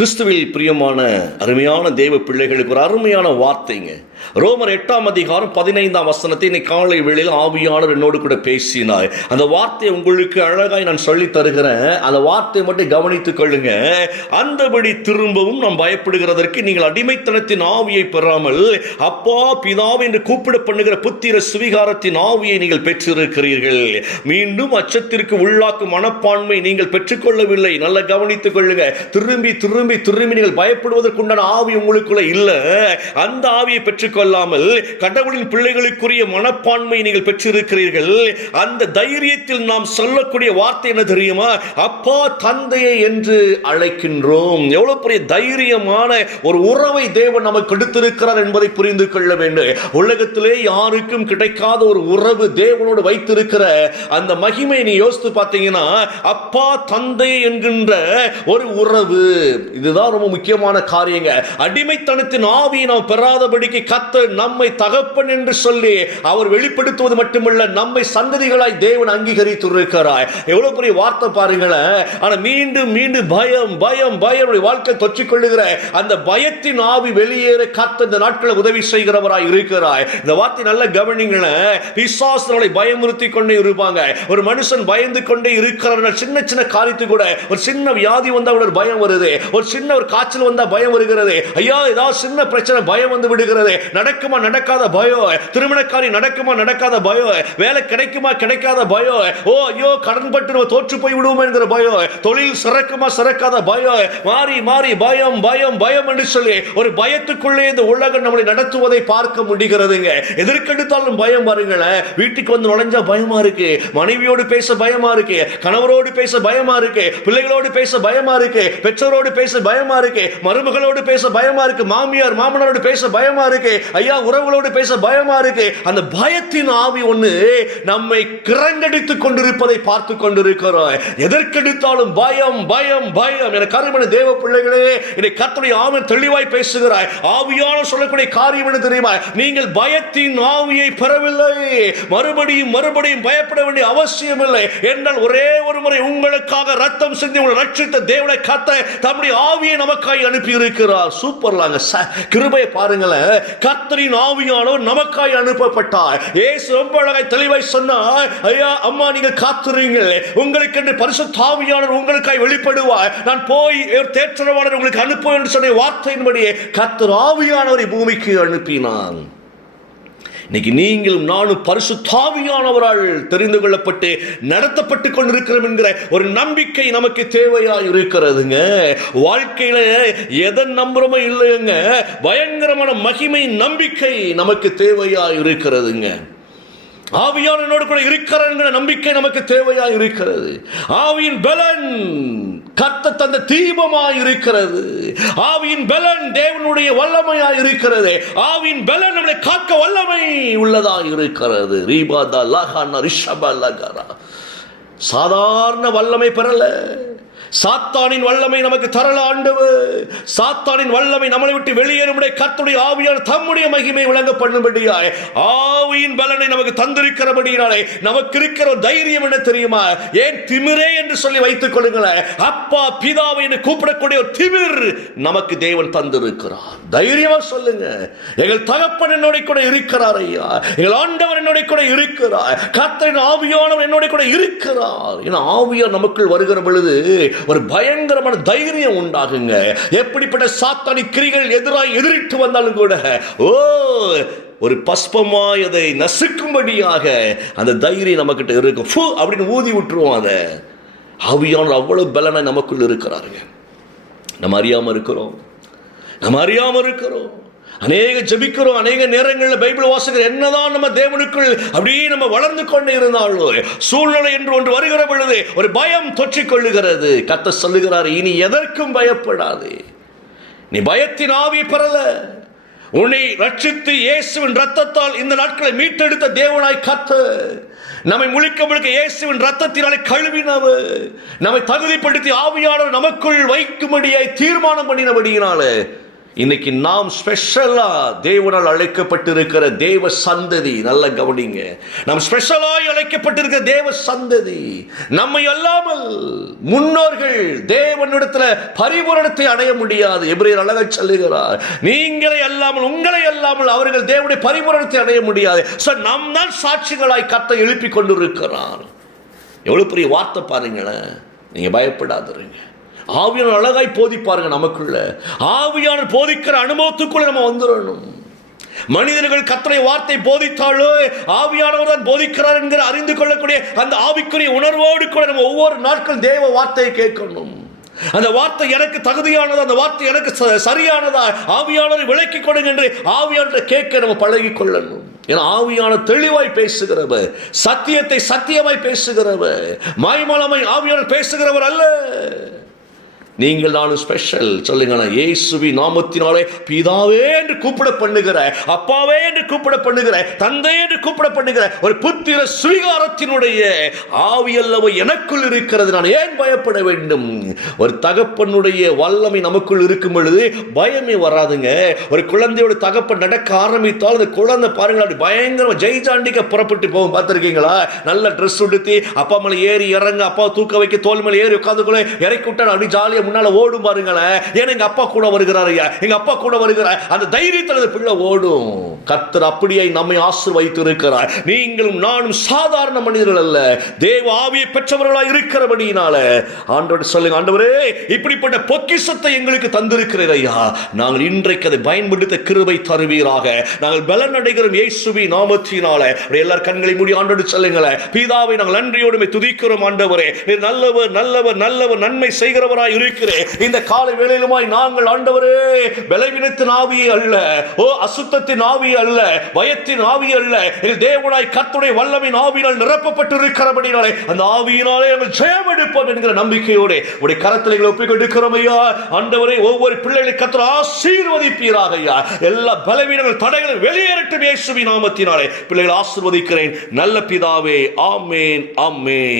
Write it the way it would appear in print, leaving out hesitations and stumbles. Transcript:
கிறிஸ்துவில் பிரியமான அருமையான தேவ பிள்ளைகளுக்கு ஒரு அருமையான வார்த்தைங்க. ரோமர் 8:15 இன்னைக்கு காலை வேளையில் ஆவியானவர் என்னோடு கூட பேசினார். அந்த வார்த்தையை உங்களுக்கு அழகாய் நான் சொல்லி தருகிறேன். அந்த வார்த்தையை மட்டும் கவனித்துக் கொள்ளுங்க. அந்தபடி திரும்பவும் நாம் பயப்படுகிறதற்கு நீங்கள் அடிமைத்தனத்தின் ஆவியை பெறாமல் அப்பா பிதாவை என்று கூப்பிட பண்ணுகிற புத்திர சுவிகாரத்தின் ஆவியை நீங்கள் பெற்றிருக்கிறீர்கள். மீண்டும் அச்சத்திற்கு உள்ளாக்கும் மனப்பான்மை நீங்கள் பெற்றுக்கொள்ளவில்லை. நல்லா கவனித்துக் கொள்ளுங்க. திரும்பி திரும்பி திரும்பி நீங்கள் பயப்படுவதற்குண்டான ஆவி உங்களுக்குள்ள இல்ல. அந்த ஆவியை பெற்றுக்கொள்ளாமல் கடவுளின் பிள்ளைகளுக்குரிய மனப்பான்மை நீங்கள் பெற்றிருக்கிறீர்கள். அந்த தைரியத்தில் நாம் சொல்லக்கூடிய வார்த்தை என்ன தெரியுமா? அப்பா தந்தையை என்று அழைக்கின்றோம். எவ்வளவு பெரிய தைரியமான ஒரு உறவை தேவன் நமக்கு கொடுத்திருக்கிறார் என்பதை புரிந்து கொள்ள வேண்டும். உலகத்திலே யாருக்கும் கிடைக்காத ஒரு உறவு தேவனோடு வைத்திருக்கிற அந்த மகிமை நீ யோசித்து பார்த்தீங்கன்னா, அப்பா தந்தை என்கின்ற ஒரு உறவு, இதுதான் ரொம்ப முக்கியமான காரியங்க. அடிமைத்தனத்தின் ஆவியை நாம் பெறாதபடிக்கு கர்த்தர் நம்மை தகப்பன் என்று சொல்லி அவர் வெளிப்படுத்துவது மட்டுமல்ல, நம்மை சந்ததிகளாய் தேவன் அங்கீகரித்திருக்கிறார். எவ்வளவு பெரிய வார்த்தை பாருங்களேன். ஆனா மீண்டும் மீண்டும் பயம் பயம் பயம் வாழ்க்கை தொற்றிக் கொள்ளுகிற அந்த பயத்தின் ஆவி வெளியேற கர்த்தர் இந்த நாட்களில் உதவி செய்கிறவராய் இருக்கிறார். இந்த வார்த்தை நல்ல கவனிங்களேன். பிசாசுகளை பயமுறுத்தி கொண்டே இருப்பாங்க. ஒரு மனுஷன் பயந்து கொண்டே இருக்கிறார். சின்ன சின்ன காரியத்துக்கு கூட ஒரு சின்ன வியாதி வந்தா கூட பயம் வருது. ஒரு சின்ன ஒரு காய்ச்சல் வந்தா பயம் வருகிறது. ஐயா ஏதாவது சின்ன பிரச்சனை பயம் வந்து விடுகிறது. நடக்குமா நடக்காத பயம். திருமணக்காரி நடக்குமா நடக்காத பயம். வேலை கிடைக்குமா கிடைக்காத பயம். ஓ ஐயோ கடன் பட்டு நம்ம தோற்று போய் விடுவோம் என்கிற பயம். தொழில் சிறக்குமா சிறக்காத பயம். மாறி மாறி பயம் பயம் பயம் என்று சொல்லி ஒரு பயத்துக்குள்ளே இந்த உலகம் நம்மளை நடத்துவதை பார்க்க முடிகிறதுங்க. எதற்கெடுத்தாலும் பயம் பாருங்களேன். வீட்டுக்கு வந்து நுழைஞ்சா பயமா இருக்கு. மனைவியோடு பேச பயமா இருக்கு. கணவரோடு பேச பயமா இருக்கு. பிள்ளைகளோடு பேச பயமா இருக்கு. பெற்றோரோடு பேச பயமா இருக்கு. மருமகளோடு பேச பயமா இருக்கு. மாமியார் மாமனாரோடு பேச பயமா இருக்கு. ஐயா உறவுகளோடு பேச பயமா இருக்கு. அந்த பயத்தின் ஆவி ஒண்ணு நம்மை கிரங்கடித்துக் கொண்டிருப்பதை பார்த்து கொண்டிருக்கிறோம். எதற்கெடுத்தாலும் பயம் பயம் பயம். என கருமன தேவ பிள்ளைகளே, இதை கர்த்தருடைய ஆவி தெளிவாய் பேசுகிறார். ஆவியானவர் சொல்லக்கூடிய காரியம் என்ன தெரியுமா? நீங்கள் பயத்தின் ஆவியை பெறவில்லை. மறுபடியும் மறுபடியும் பயப்பட வேண்டிய அவசியம் இல்லை. என்றால் ஒரே ஒரு முறை உங்களுக்காக ரத்தம் சிந்தி உங்களை ரட்சித்த தேவனை கர்த்தர் தம்முடைய ஆவியை நமக்காய் அனுப்பி இருக்கிறார். சூப்பர்லாங்க. கிருபையை பாருங்களேன். கர்த்தரின் ஆவியானவர் நமக்காய் அனுப்பப்பட்டார். இயேசு ரொம்ப அழகாய் தெளிவாய் சொன்னார். ஐயா அம்மா நீங்கள் காத்துறீங்கள், உங்களுக்கு என்று பரிசுத்த ஆவியானவர் உங்களுக்காய் வெளிப்படுவார். நான் போய் தேற்றரவாளர் உங்களுக்கு அனுப்புவேன் என்று சொன்ன வார்த்தையின்படி கர்த்தர் ஆவியானவரை பூமிக்கு அனுப்பினான். இன்னைக்கு நீங்களும் நானும் பரிசுத்த ஆவியானவரால் தெரிந்து கொள்ளப்பட்டு நடத்தப்பட்டு கொண்டிருக்கிறோம் என்கிற ஒரு நம்பிக்கை நமக்கு தேவையா இருக்கிறதுங்க. வாழ்க்கையில எதன் நம்புறமோ இல்லைங்க, பயங்கரமான மகிமை நம்பிக்கை நமக்கு தேவையா இருக்கிறதுங்க. ஆவியானவரோடு கூட இருக்கிற நம்பிக்கை நமக்கு தேவையா இருக்கிறது. ஆவியின் பலன் கர்த்தர் தந்த தீபமாய் இருக்கிறது. ஆவியின் பலன் தேவனுடைய வல்லமையாய் இருக்கிறது. ஆவியின் பலன் நம்மை காக்க வல்லமை உள்ளதாய் இருக்கிறது. ரீபாதா லஹானா ரிஷபா லகரா. சாதாரண வல்லமை பெறல, சாத்தானின் வல்லமை நமக்கு தரல ஆண்டவர். சாத்தானின் வல்லமை நம்மளை விட்டு வெளியேறும்படி கர்த்தருடைய ஆவியானவர் தம்முடைய மகிமை விளங்க பண்ணும்படியாய் ஆவியின் பலனை நமக்கு தந்திருக்கிறபடியாலே நமக்கு இருக்கிற ஒரு தைரியம் என்ன தெரியுமா? ஏன் திமிரே என்று சொல்லி வைத்துக் கொள்ளுங்களேன். அப்பா பிதாவை என்று கூப்பிடக்கூடிய ஒரு திமிர் நமக்கு தேவன் தந்திருக்கிறார். தைரியமா சொல்லுங்க, எங்கள் தகப்பன் என்னோட கூட இருக்கிறார். ஐயா எங்கள் ஆண்டவர் என்னோட கூட இருக்கிறார். கர்த்தரின் ஆவியானவர் என்னோட கூட இருக்கிறார். ஏன்னா ஆவியார் நமக்குள் வருகிற பொழுது ஒரு பயங்கரமான தைரியம் உண்டாகுங்க. எப்படிப்பட்ட சாத்தானி கிரிகள் எதிராக எதிரிட்டு வந்தாலும் கூட ஒரு பஸ்பமாய் அதை நசுக்கும்படியாக அந்த தைரியம் நம்ம கிட்ட இருக்கும். அப்படின்னு ஊதி விட்டுருவோம். அதை ஆவியானவர் அவ்வளவு பலனை நமக்குள் இருக்கிறாருங்க. நம்ம அறியாம இருக்கிறோம். அநேக ஜெபிக்கிறோம், அநேக நேரங்களில் பைபிள் வாசிக்கிற என்னதான் நம்ம தேவனுக்குள் அப்படியே நம்ம வளர்ந்து கொண்டே இருந்தாலும் சூழ்நிலை என்று ஒன்று வருகிற பொழுது ஒரு பயம் தொற்றிக் கொள்ளுகிறது. கர்த்தர் சொல்லுகிறார், இனி எதற்கும் பயப்படாதே. நீ பயத்தின் ஆவி பெறல. உன்னை ரட்சித்து இயேசுவின் ரத்தத்தால் இந்த நாட்களை மீட்டெடுத்த தேவனாய் கர்த்தர் நம்மை முழுக்க முழுக்க இயேசுவின் ரத்தத்தினாலே கழுவினவர், நம்மை தகுதிப்படுத்தி ஆவியானவர் நமக்குள் வைக்கும்படியாய் தீர்மானம் பண்ணினபடியினாலே இன்னைக்கு நாம் ஸ்பெஷலா தேவனால் அழைக்கப்பட்டிருக்கிற தேவ சந்ததி. நல்ல கவனிங்க, நாம் ஸ்பெஷலாய் அழைக்கப்பட்டிருக்கிற தேவ சந்ததி. நம்மை அல்லாமல் முன்னோர்கள் தேவனிடத்துல பரிபூரணத்தை அடைய முடியாது. எபிரேயர் அழகா சொல்லுகிறார், நீங்களே அல்லாமல் உங்களை அல்லாமல் அவர்கள் தேவனுடைய பரிபூரணத்தை அடைய முடியாது. நாம் தான் சாட்சிகளாய் கர்த்தர் எழுப்பி கொண்டிருக்கிறார். எவ்வளவு பெரிய வார்த்தை பாருங்களேன். நீங்க பயப்படாதீங்க. ஆவியானவர் அழகாய் போதிப்பாருங்க. நமக்குள்ள ஆவியானவர் போதிக்கிற அனுபவத்துக்குள்ள நம்ம வந்துடணும். மனிதர்கள் கர்த்தருடைய வார்த்தை போதித்தாலோ ஆவியானவர் தான் போதிக்கிறார் என்கிற அறிந்து கொள்ளக்கூடிய அந்த ஆவிக்குரிய உணர்வோடு கூட நம்ம ஒவ்வொரு நாட்கள் தேவ வார்த்தையை கேட்கணும். அந்த வார்த்தை எனக்கு தகுதியானதா, அந்த வார்த்தை எனக்கு சரியானதா, ஆவியானவரை விளக்கி கொடுங்க என்று ஆவியானவரை கேட்க நம்ம பழகி கொள்ளணும். ஏன்னா ஆவியானவர் தெளிவாய் பேசுகிறவர், சத்தியத்தை சத்தியமாய் பேசுகிறவர், மாய்மாலமாய் ஆவியானவர் பேசுகிறவர் அல்ல. நீங்கள் நானும் ஸ்பெஷல். சொல்லுங்க, இயேசுவின் நாமத்தினாலே பிதாவே என்று கூப்பிட பண்ணுகிற, அப்பாவே என்று கூப்பிட பண்ணுகிற, தந்தை என்று கூப்பிட பண்ணுகிற ஒரு புத்திர சுவீகாரத்தினுடைய ஆவி அல்லவோ எனக்குள் இருக்கிறது. நான் ஏன் பயப்பட வேண்டும்? ஒரு தகப்பனுடைய வல்லமை நமக்குள் இருக்கும் பொழுது பயமே வராதுங்க. ஒரு குழந்தையோட தகப்பன் நடக்க ஆரம்பித்தால் அந்த குழந்தை பாருங்களா அப்படி பயங்கரமா ஜெய்சாண்டிக்க புறப்பட்டு போகும். பார்த்துருக்கீங்களா? நல்ல ட்ரெஸ் உடுத்தி அப்பா மேல ஏறி இறங்க, அப்பா தூக்க வைக்க, தோல் மேல ஏறி உட்காந்துக்குள்ள இறக்கி விட்டா அப்படி ஜாலியா முன்னால ஓடும் பாருங்களேன். ஏன்னா எங்க அப்பா கூட வருகிறார், எங்க அப்பா கூட வருகிறார், அந்த தைரியத்தில் பிள்ளை ஓடும். கர்த்தர் அப்படியே நம்மை ஆசீர்வதித்து இருக்கிறார். நீங்களும் நானும் சாதாரண மனிதர்கள் அல்ல, தேவ ஆவியை பெற்றவர்களாக இருக்கிறபடியினால ஆண்டவரே சொல்லுங்க, ஆண்டவரே இப்படிப்பட்ட பொக்கிஷத்தை எங்களுக்கு தந்திருக்கிறீர் ஐயா, நாங்கள் இன்றைக்கு அதை பயன்படுத்த கிருபை தருவீராக. நாங்கள் பலன் அடைகிறோம் இயேசுவின் நாமத்தினால. எல்லார் கண்களை மூடி ஆண்டவரே சொல்லுங்களேன், பிதாவை நாங்கள் நன்றியோடு துதிக்கிறோம். ஆண்டவரே நீர் நல்லவர், நல்லவர், நல்லவர், நன்மை செய்கிறவராய் இருக்கிறேன். இந்த காலை வேளையிலுமாய் நாங்கள் ஆண்டவரே பலவீனத்தின் ஆவியை அல்ல, அசுத்தத்தின் ஆவி அல்ல, பயத்தின் ஆவி அல்ல, தேவனாய் கர்த்தருடைய வல்லமையின் ஆவியினால் நிரப்பப்பட்டு இருக்கிறபடினாலே அந்த ஆவியினாலே நாங்கள் ஜெயம் எடுப்போம் என்கிற நம்பிக்கையோடு உடைய கரத்தில் ஒப்பிக்கொண்டிருக்கிறோம் ஐயா. ஆண்டவரே ஒவ்வொரு பிள்ளைகளை கர்த்தர் ஆசீர்வதிப்பீராக ஐயா. எல்லா பலவீனங்கள் தடைகள் வெளியேறட்டும் இயேசுவின் நாமத்தினாலே பிள்ளைகளை ஆசீர்வதிக்கிறேன் நல்ல பிதாவே. ஆமென், ஆமென்.